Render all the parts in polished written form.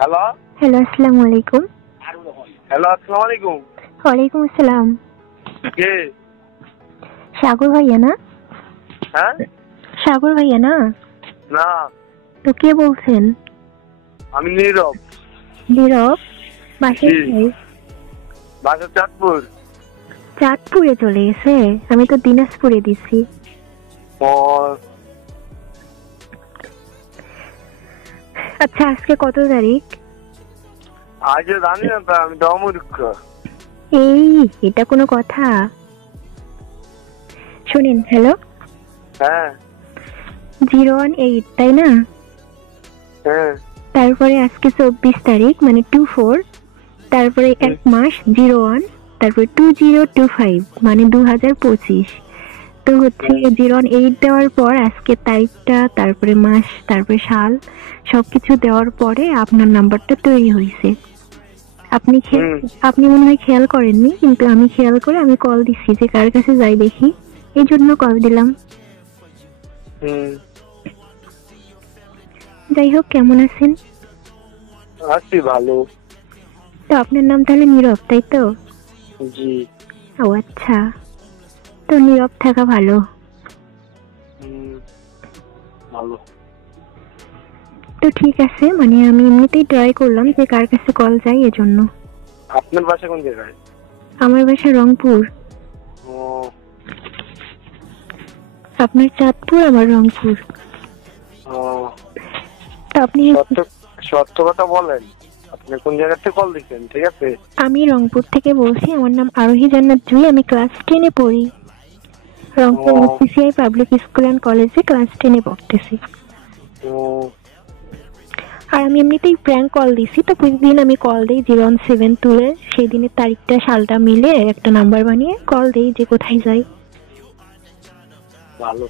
Hello hello, আসসালামু আলাইকুম। Hello, আসসালামু আলাইকুম। ওয়ালাইকুম আসসালাম। কে? সাগর ভাইয়া না? হ্যাঁ, সাগর ভাইয়া না? না, তো কে বলছেন? আমি নীরব। নীরব? বাসা কোথায়? বাসা চাঁদপুর। চাঁদপুরে চলে গেছে? আমি তো দিনাজপুরে দিছি। ও আচ্ছা, আজকে কত তারিখ? আজ জানি না তো, আমি তো অমূর্খ। এই, এটা কোনো কথা? শুনেন, হ্যালো। হ্যাঁ 018, তাই না? হ্যাঁ তারপরে আজকে 24 তারিখ, মানে 24, তারপরে এক মাস 01, তারপরে 2025, মানে 2025। তো হচ্ছে 018 দেওয়ার পর আজকে তারিখটা, তারপরে মাস, তারপরে সাল, সবকিছু দেওয়ার পরে আপনার নাম্বারটা তৈরি হয়েছে। আপনি মনে হয় খেয়াল করেননি, কিন্তু আমি খেয়াল করে আমি কল দিচ্ছি যে কার কাছে যাই দেখি, এই জন্য কল দিলাম। যাই হোক, কেমন আছেন? আছি ভালো। তো আপনার নাম তাহলে নীরব, তাই তো? জি। ও আচ্ছা, তো নীরব থাকা ভালো। ভালো। তো ঠিক আছে, মানে আমি এমনিতেই ট্রাই করলাম যে কার কাছে কল যাই, এজন্য। আপনার বাসা কোন জায়গায়? আমার বাসা রংপুর। ও, আপনার চাঁদপুর, আমার রংপুর। তো আপনি সত্য কথা বলেন, আপনি কোন জায়গা থেকে কল দিচ্ছেন? ঠিক আছে, আমি রংপুর থেকে বলছি। আমার নাম আরোহী জান্নাত জুই। আমি ক্লাস 10-এ পড়ি। Rangpur CCI public school and কলেজে ক্লাস 10-এ পড়তেছি। আর আমি এমনিতেই প্র্যাঙ্ক কল দিছি। তো প্রতিদিন আমি কল দিই 017 তুলে, সেই দিনের তারিখটা সালটা মিলে একটা নাম্বার বানিয়ে কল দিই যে কোথায় যাই। ভালো।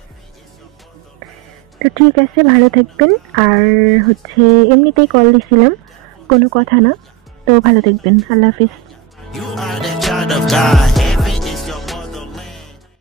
তো ঠিক আছে, ভালো থাকবেন। আর হচ্ছে এমনিতেই কল দিছিলাম, কোনো কথা না। তো ভালো থাকবেন, আল্লাহ হাফিজ।